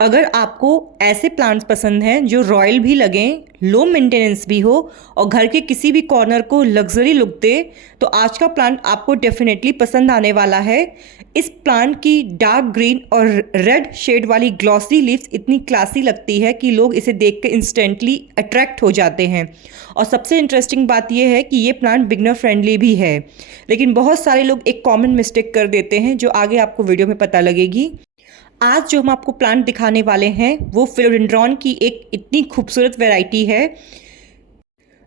अगर आपको ऐसे प्लांट्स पसंद हैं जो रॉयल भी लगें, लो मेंटेनेंस भी हो और घर के किसी भी कॉर्नर को लग्जरी लुक दे, तो आज का प्लांट आपको डेफिनेटली पसंद आने वाला है। इस प्लांट की डार्क ग्रीन और रेड शेड वाली ग्लॉसी लीव्स इतनी क्लासी लगती है कि लोग इसे देख के इंस्टेंटली अट्रैक्ट हो जाते हैं। और सबसे इंटरेस्टिंग बात यह है कि ये प्लांट बिगनर फ्रेंडली भी है। लेकिन बहुत सारे लोग एक कॉमन मिस्टेक कर देते हैं जो आगे आपको वीडियो में पता लगेगी। आज जो हम आपको प्लांट दिखाने वाले हैं वो फिलोडेंड्रॉन की एक इतनी खूबसूरत वैरायटी है।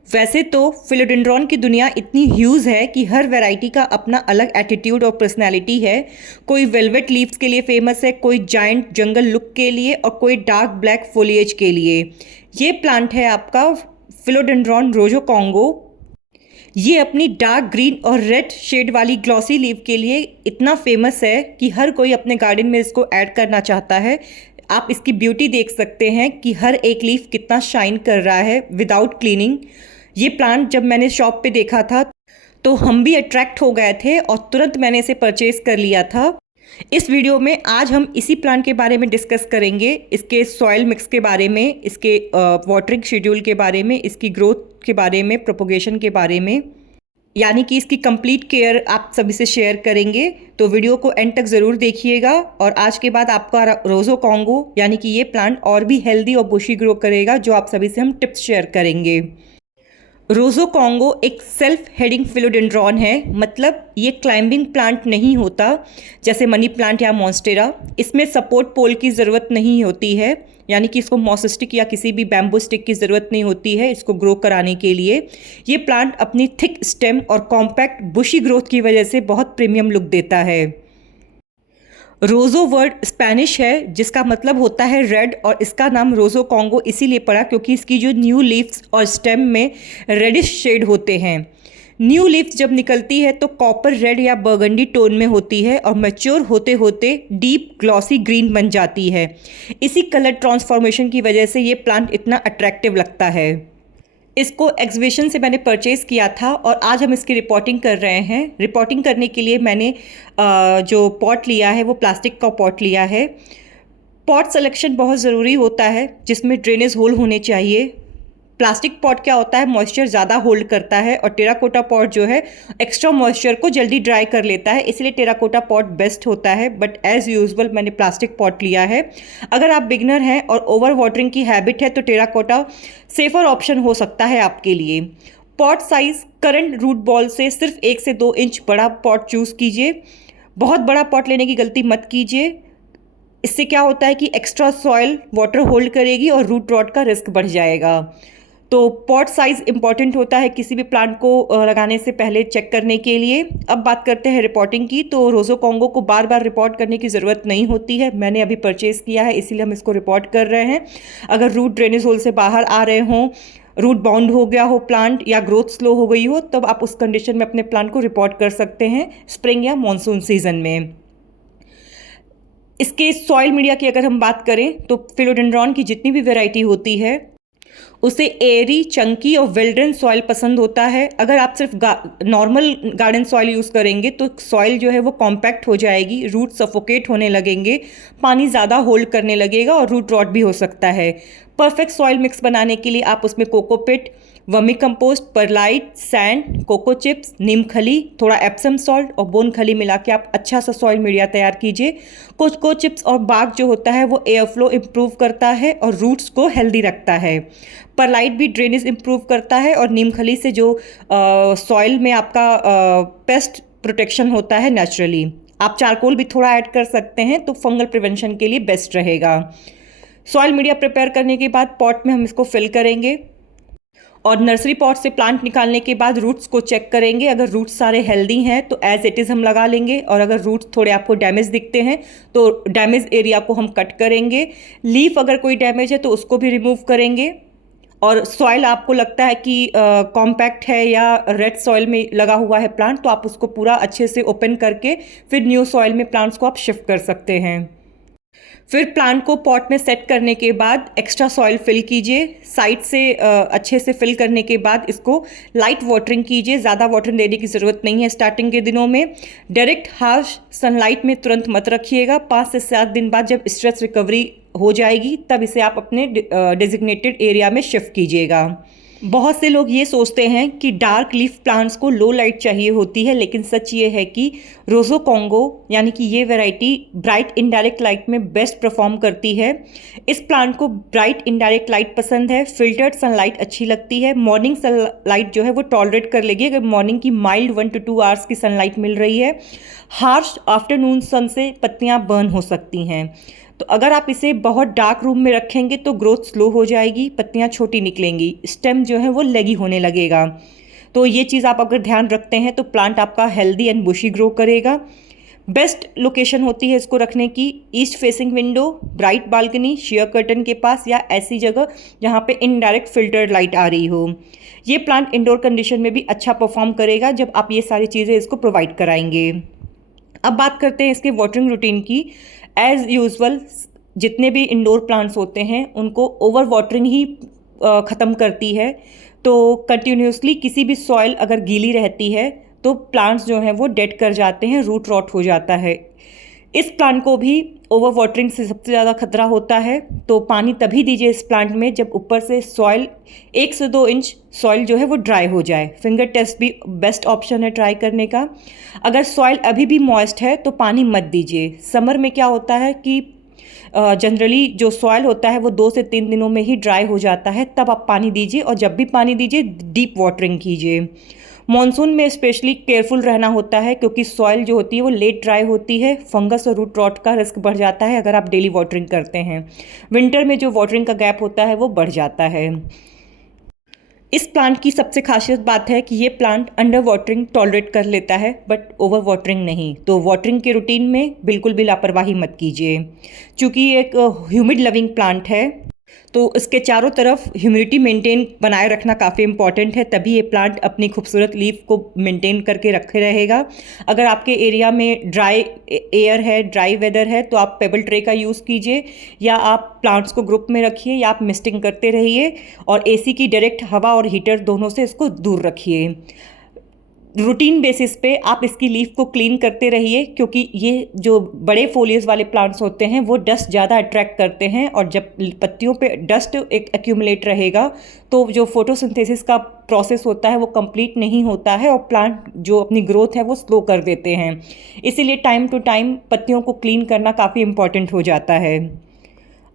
वैसे तो फिलोडेंड्रॉन की दुनिया इतनी ह्यूज है कि हर वैरायटी का अपना अलग एटीट्यूड और पर्सनैलिटी है। कोई वेलवेट लीव्स के लिए फेमस है, कोई जायंट जंगल लुक के लिए और कोई डार्क ब्लैक फोलिएज के लिए। ये प्लांट है आपका फिलोडेंड्रॉन रोजो कॉन्गो। ये अपनी डार्क ग्रीन और रेड शेड वाली ग्लॉसी लीव के लिए इतना फेमस है कि हर कोई अपने गार्डन में इसको ऐड करना चाहता है। आप इसकी ब्यूटी देख सकते हैं कि हर एक लीफ कितना शाइन कर रहा है विदाउट क्लीनिंग। ये प्लांट जब मैंने शॉप पे देखा था तो हम भी अट्रैक्ट हो गए थे और तुरंत मैंने इसे परचेज कर लिया था। इस वीडियो में आज हम इसी प्लांट के बारे में डिस्कस करेंगे, इसके सॉइल मिक्स के बारे में, इसके वाटरिंग शेड्यूल के बारे में, इसकी ग्रोथ के बारे में, प्रोपोगेशन के बारे में, यानी कि इसकी कंप्लीट केयर आप सभी से शेयर करेंगे। तो वीडियो को एंड तक ज़रूर देखिएगा। और आज के बाद आपका रोजो कॉन्गो यानी कि ये प्लांट और भी हेल्दी और बुशी ग्रो करेगा, जो आप सभी से हम टिप्स शेयर करेंगे। रोजो कॉन्गो एक सेल्फ हेडिंग फिलोडेंड्रॉन है, मतलब ये क्लाइंबिंग प्लांट नहीं होता जैसे मनी प्लांट या मॉन्स्टेरा। इसमें सपोर्ट पोल की ज़रूरत नहीं होती है, यानी कि इसको मॉस स्टिक या किसी भी बैम्बू स्टिक की ज़रूरत नहीं होती है इसको ग्रो कराने के लिए। ये प्लांट अपनी थिक स्टेम और कॉम्पैक्ट बुशी ग्रोथ की वजह से बहुत प्रीमियम लुक देता है। रोज़ो वर्ड स्पेनिश है जिसका मतलब होता है रेड, और इसका नाम रोज़ो कॉन्गो इसीलिए पड़ा क्योंकि इसकी जो न्यू लीव्स और स्टेम में रेडिश शेड होते हैं। न्यू लीव्स जब निकलती है तो कॉपर रेड या बर्गंडी टोन में होती है और मैच्योर होते होते डीप ग्लॉसी ग्रीन बन जाती है। इसी कलर ट्रांसफॉर्मेशन की वजह से ये प्लांट इतना अट्रैक्टिव लगता है। इसको एग्जीबिशन से मैंने परचेज़ किया था और आज हम इसकी रिपोर्टिंग कर रहे हैं। रिपोर्टिंग करने के लिए मैंने जो पॉट लिया है वो प्लास्टिक का पॉट लिया है। पॉट सिलेक्शन बहुत ज़रूरी होता है जिसमें ड्रेनेज होल होने चाहिए। प्लास्टिक पॉट क्या होता है, मॉइस्चर ज़्यादा होल्ड करता है, और टेराकोटा पॉट जो है एक्स्ट्रा मॉइस्चर को जल्दी ड्राई कर लेता है, इसलिए टेराकोटा पॉट बेस्ट होता है। बट एज़ यूजुअल मैंने प्लास्टिक पॉट लिया है। अगर आप बिगनर हैं और ओवर वाटरिंग की हैबिट है तो टेराकोटा सेफर ऑप्शन हो सकता है आपके लिए। Pot size current root ball से सिर्फ 1 से 2 इंच बड़ा पॉट चूज़ कीजिए। बहुत बड़ा पॉट लेने की गलती मत कीजिए। इससे क्या होता है कि एक्स्ट्रा सॉइल वाटर होल्ड करेगी और रूट रॉट का रिस्क बढ़ जाएगा। तो पॉट साइज़ इंपॉर्टेंट होता है किसी भी प्लांट को लगाने से पहले चेक करने के लिए। अब बात करते हैं रिपोर्टिंग की। तो रोज़ो कॉन्गो को बार बार रिपोर्ट करने की ज़रूरत नहीं होती है। मैंने अभी परचेज़ किया है इसीलिए हम इसको रिपोर्ट कर रहे हैं। अगर रूट ड्रेनेज होल से बाहर आ रहे हों, रूट बाउंड हो गया हो प्लांट या ग्रोथ स्लो हो गई हो, तब आप उस कंडीशन में अपने प्लांट को रिपोर्ट कर सकते हैं स्प्रिंग या मानसून सीजन में। इसके सॉइल मीडिया की अगर हम बात करें तो फिलोडेंड्रॉन की जितनी भी वैरायटी होती है उसे एयरी, चंकी और वेल ड्रेन सॉइल पसंद होता है। अगर आप सिर्फ नॉर्मल गार्डन सॉइल यूज़ करेंगे तो सॉइल जो है वो कॉम्पैक्ट हो जाएगी, रूट सफोकेट होने लगेंगे, पानी ज़्यादा होल्ड करने लगेगा और रूट रॉट भी हो सकता है। परफेक्ट सॉइल मिक्स बनाने के लिए आप उसमें cocopeat, vermi compost, perlite, sand, coco chips, नीम खली, थोड़ा एप्सम सॉल्ट और बोन खली मिला के आप अच्छा सा सॉइल मीडिया तैयार कीजिए। कोको चिप्स और बाग जो होता है वो एयर फ्लो इम्प्रूव करता है और रूट्स को हेल्दी रखता है। परलाइट भी ड्रेनेज इम्प्रूव करता है और नीम खली से जो सॉइल में आपका पेस्ट प्रोटेक्शन होता है नेचुरली। आप चारकोल भी थोड़ा ऐड कर सकते हैं तो फंगल प्रिवेंशन के लिए बेस्ट रहेगा। सॉइल मीडिया प्रिपेयर करने के बाद पॉट में हम इसको फिल करेंगे और नर्सरी पॉट से प्लांट निकालने के बाद रूट्स को चेक करेंगे। अगर रूट्स सारे हेल्दी हैं तो एज इट इज़ हम लगा लेंगे, और अगर रूट्स थोड़े आपको डैमेज दिखते हैं तो डैमेज एरिया को हम कट करेंगे। लीफ अगर कोई डैमेज है तो उसको भी रिमूव करेंगे। और सॉइल आपको लगता है कि कॉम्पैक्ट है या रेड सॉइल में लगा हुआ है प्लांट तो आप उसको पूरा अच्छे से ओपन करके फिर न्यू सॉइल में प्लांट्स को आप शिफ्ट कर सकते हैं। फिर प्लांट को पॉट में सेट करने के बाद एक्स्ट्रा सॉइल फिल कीजिए। साइड से अच्छे से फिल करने के बाद इसको लाइट वाटरिंग कीजिए। ज़्यादा वाटरिंग देने की ज़रूरत नहीं है स्टार्टिंग के दिनों में। डायरेक्ट हार्श सनलाइट में तुरंत मत रखिएगा। 5 से 7 दिन बाद जब स्ट्रेस रिकवरी हो जाएगी तब इसे आप अपने डेजिग्नेटेड एरिया में शिफ्ट कीजिएगा। बहुत से लोग ये सोचते हैं कि डार्क लीफ प्लांट्स को लो लाइट चाहिए होती है, लेकिन सच ये है कि रोज़ो कॉन्गो यानी कि ये वैरायटी ब्राइट इनडायरेक्ट लाइट में बेस्ट परफॉर्म करती है। इस प्लांट को ब्राइट इनडायरेक्ट लाइट पसंद है, फिल्टर्ड सनलाइट अच्छी लगती है। मॉर्निंग सनलाइट जो है वो टॉलरेट कर लेगी अगर मॉर्निंग की माइल्ड 1 to 2 आवर्स की सनलाइट मिल रही है। हार्श आफ्टरनून सन से पत्तियाँ बर्न हो सकती हैं, तो अगर आप इसे बहुत डार्क रूम में रखेंगे तो ग्रोथ स्लो हो जाएगी, पत्तियां छोटी निकलेंगी, स्टेम जो है वो लेगी होने लगेगा। तो ये चीज़ आप अगर ध्यान रखते हैं तो प्लांट आपका हेल्दी एंड बुशी ग्रो करेगा। बेस्ट लोकेशन होती है इसको रखने की east facing window, bright balcony, share curtain के पास या ऐसी जगह जहाँ पे इनडायरेक्ट फिल्टर्ड लाइट आ रही हो। ये प्लांट इंडोर कंडीशन में भी अच्छा परफॉर्म करेगा जब आप ये सारी चीज़ें इसको प्रोवाइड कराएंगे। अब बात करते हैं इसके वाटरिंग रूटीन की। एज़ यूजुअल जितने भी इंडोर प्लांट्स होते हैं उनको ओवर वाटरिंग ही ख़त्म करती है। तो कंटिन्यूसली किसी भी सॉइल अगर गीली रहती है तो प्लांट्स जो हैं वो डेड कर जाते हैं, रूट रॉट हो जाता है। इस प्लांट को भी ओवर वाटरिंग से सबसे ज़्यादा खतरा होता है, तो पानी तभी दीजिए इस प्लांट में जब ऊपर से सॉइल 1 से 2 इंच सॉइल जो है वो ड्राई हो जाए। फिंगर टेस्ट भी बेस्ट ऑप्शन है ट्राई करने का। अगर सॉइल अभी भी मॉइस्ट है तो पानी मत दीजिए। समर में क्या होता है कि जनरली जो सॉइल होता है वो 2 से 3 दिनों में ही ड्राई हो जाता है, तब आप पानी दीजिए और जब भी पानी दीजिए डीप वाटरिंग कीजिए। मॉनसून में स्पेशली केयरफुल रहना होता है क्योंकि सॉइल जो होती है वो लेट ड्राई होती है, फंगस और रूट रॉट का रिस्क बढ़ जाता है अगर आप डेली वाटरिंग करते हैं। विंटर में जो वाटरिंग का गैप होता है वो बढ़ जाता है। इस प्लांट की सबसे खासियत बात है कि ये प्लांट अंडर वाटरिंग टॉलरेट कर लेता है बट ओवर वाटरिंग नहीं। तो वाटरिंग के रूटीन में बिल्कुल भी लापरवाही मत कीजिए। चूँकि ये एक ह्यूमिड लविंग प्लांट है तो इसके चारों तरफ ह्यूमिडिटी मेंटेन बनाए रखना काफ़ी इंपॉर्टेंट है, तभी ये प्लांट अपनी खूबसूरत लीफ को मेंटेन करके रखे रहेगा। अगर आपके एरिया में ड्राई एयर है, ड्राई वेदर है, तो आप पेबल ट्रे का यूज़ कीजिए या आप प्लांट्स को ग्रुप में रखिए या आप मिस्टिंग करते रहिए और एसी की डायरेक्ट हवा और हीटर दोनों से इसको दूर रखिए। रूटीन बेसिस पे आप इसकी लीफ को क्लीन करते रहिए क्योंकि ये जो बड़े फोलियस वाले प्लांट्स होते हैं वो डस्ट ज़्यादा अट्रैक्ट करते हैं और जब पत्तियों पे डस्ट एक एक्यूमुलेट रहेगा तो जो फोटोसिंथेसिस का प्रोसेस होता है वो कंप्लीट नहीं होता है और प्लांट जो अपनी ग्रोथ है वो स्लो कर देते हैं। इसीलिए टाइम टू टाइम पत्तियों को क्लीन करना काफ़ी इम्पॉर्टेंट हो जाता है।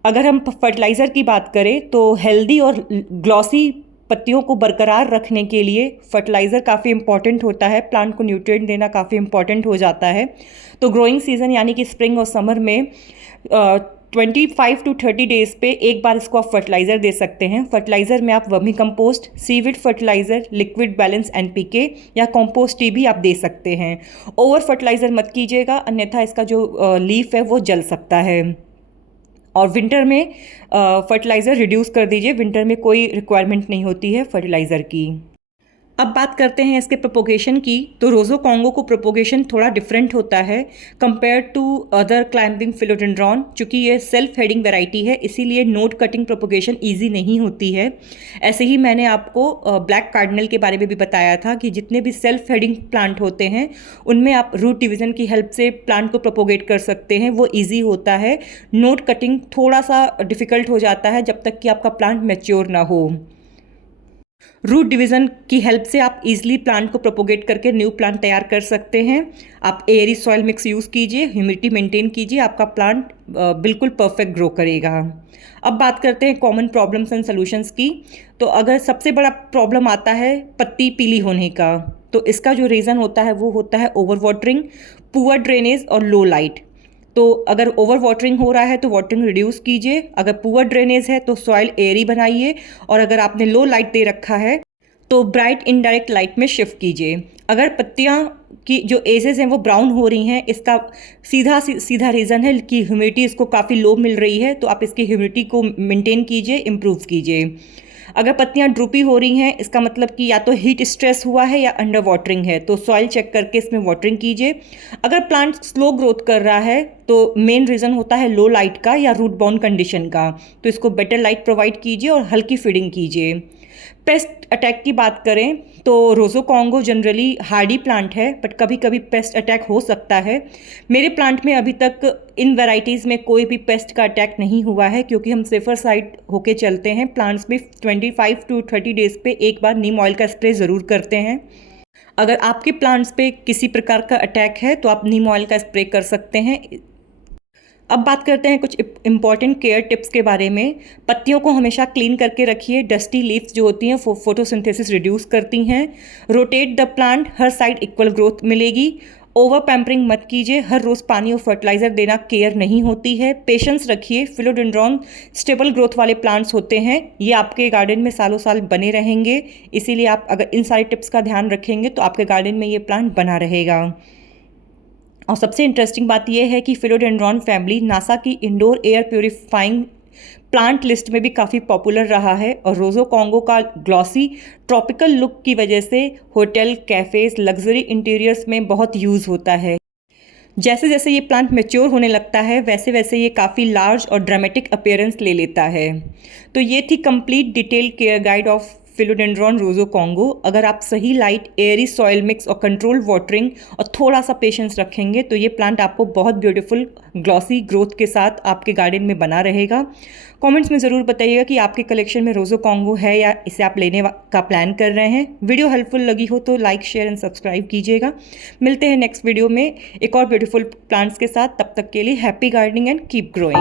अगर हम फर्टिलाइज़र की बात करें तो हेल्दी और ग्लॉसी पत्तियों को बरकरार रखने के लिए फर्टिलाइज़र काफ़ी इंपॉर्टेंट होता है, प्लांट को न्यूट्रिएंट देना काफ़ी इंपॉर्टेंट हो जाता है। तो ग्रोइंग सीज़न यानी कि स्प्रिंग और समर में 25 to 30 डेज़ पे एक बार इसको आप फर्टिलाइज़र दे सकते हैं। फर्टिलाइज़र में आप vermi compost, seaweed fertiliser, liquid balance NPK या कंपोस्ट टी भी आप दे सकते हैं। ओवर फर्टिलाइज़र मत कीजिएगा अन्यथा इसका जो लीफ है वो जल सकता है। और विंटर में फर्टिलाइज़र रिड्यूस कर दीजिए, विंटर में कोई रिक्वायरमेंट नहीं होती है फर्टिलाइज़र की। अब बात करते हैं इसके प्रोपोगेशन की। तो रोज़ो कॉन्गो को प्रोपोगेशन थोड़ा डिफरेंट होता है compare to other climbing philodendron. चूँकि ये सेल्फ हेडिंग वैरायटी है इसीलिए नोड कटिंग प्रोपोगेशन ईजी नहीं होती है। ऐसे ही मैंने आपको ब्लैक कार्डिनल के बारे में भी बताया था कि जितने भी सेल्फ हेडिंग प्लांट होते हैं उनमें आप रूट डिवीज़न की हेल्प से प्लांट को प्रोपोगेट कर सकते हैं, वो ईजी होता है। नोड कटिंग थोड़ा सा डिफ़िकल्ट हो जाता है जब तक कि आपका प्लांट मैच्योर ना हो। रूट डिवीज़न की हेल्प से आप इजीली प्लांट को प्रोपोगेट करके न्यू प्लांट तैयार कर सकते हैं। आप एयरी सॉइल मिक्स यूज़ कीजिए, ह्यूमिडिटी मेंटेन कीजिए, आपका प्लांट बिल्कुल परफेक्ट ग्रो करेगा। अब बात करते हैं कॉमन प्रॉब्लम्स एंड सॉल्यूशंस की। तो अगर सबसे बड़ा प्रॉब्लम आता है पत्ती पीली होने का, तो इसका जो रीज़न होता है वो होता है ओवर वाटरिंग, पुअर ड्रेनेज और लो लाइट। तो अगर ओवर वाटरिंग हो रहा है तो वाटरिंग रिड्यूस कीजिए, अगर पुअर ड्रेनेज है तो सॉइल एयरी बनाइए और अगर आपने लो लाइट दे रखा है तो ब्राइट इनडायरेक्ट लाइट में शिफ्ट कीजिए। अगर पत्तियां कि जो एजेस हैं वो ब्राउन हो रही हैं, इसका सीधा रीज़न है कि ह्यूमिडिटी इसको काफ़ी लो मिल रही है। तो आप इसकी ह्यूमिडिटी को मेंटेन कीजिए, इम्प्रूव कीजिए। अगर पत्तियां ड्रूपी हो रही हैं, इसका मतलब कि या तो हीट स्ट्रेस हुआ है या अंडर वाटरिंग है, तो सॉइल चेक करके इसमें वाटरिंग कीजिए। अगर प्लांट स्लो ग्रोथ कर रहा है तो मेन रीज़न होता है लो लाइट का या रूट बाउंड कंडीशन का, तो इसको बेटर लाइट प्रोवाइड कीजिए और हल्की फीडिंग कीजिए। पेस्ट अटैक की बात करें तो Rojo Congo generally Hardy plant है, बट कभी कभी पेस्ट अटैक हो सकता है। मेरे प्लांट में अभी तक इन वैरायटीज़ में कोई भी पेस्ट का अटैक नहीं हुआ है, क्योंकि हम सेफर साइड होके चलते हैं। प्लांट्स में 25 to 30 डेज़ पे एक बार नीम ऑयल का स्प्रे ज़रूर करते हैं। अगर आपके प्लांट्स पे किसी प्रकार का अटैक है तो आप नीम ऑयल का स्प्रे कर सकते हैं। अब बात करते हैं कुछ इंपॉर्टेंट केयर टिप्स के बारे में। पत्तियों को हमेशा क्लीन करके रखिए। डस्टी लीव्स जो होती हैं फोटोसिंथेसिस रिड्यूस करती हैं। Rotate the plant, her side equal growth मिलेगी। ओवर पैम्परिंग मत कीजिए, हर रोज़ पानी और फर्टिलाइज़र देना केयर नहीं होती है। पेशेंस रखिए। फिलोडेंड्रॉन स्टेबल ग्रोथ वाले प्लांट्स होते हैं, ये आपके गार्डन में सालों साल बने रहेंगे। इसीलिए आप अगर इन सारे टिप्स का ध्यान रखेंगे तो आपके गार्डन में ये प्लांट बना रहेगा। और सबसे इंटरेस्टिंग बात यह है कि फिलोडेंड्रॉन फैमिली नासा की indoor air purifying plant list में भी काफ़ी पॉपुलर रहा है। और रोज़ो कॉन्गो का ग्लॉसी ट्रॉपिकल लुक की वजह से होटल, कैफ़ेज, लग्जरी इंटीरियर्स में बहुत यूज़ होता है। जैसे जैसे ये प्लांट मैच्योर होने लगता है वैसे वैसे ये काफ़ी लार्ज और ड्रामेटिक अपीयरेंस ले लेता है। तो ये थी complete detail care guide of philodendron rojo Congo. अगर आप सही लाइट, एयरी सॉइल मिक्स और कंट्रोल वाटरिंग और थोड़ा सा पेशेंस रखेंगे तो ये प्लांट आपको बहुत ब्यूटीफुल ग्लॉसी ग्रोथ के साथ आपके गार्डन में बना रहेगा। कमेंट्स में ज़रूर बताइएगा कि आपके कलेक्शन में रोज़ो कॉन्गो है या इसे आप लेने का प्लान कर रहे हैं। वीडियो हेल्पफुल लगी हो तो लाइक, शेयर एंड सब्सक्राइब कीजिएगा। मिलते हैं नेक्स्ट वीडियो में एक और ब्यूटीफुल प्लांट्स के साथ। तब तक के लिए happy gardening and keep growing.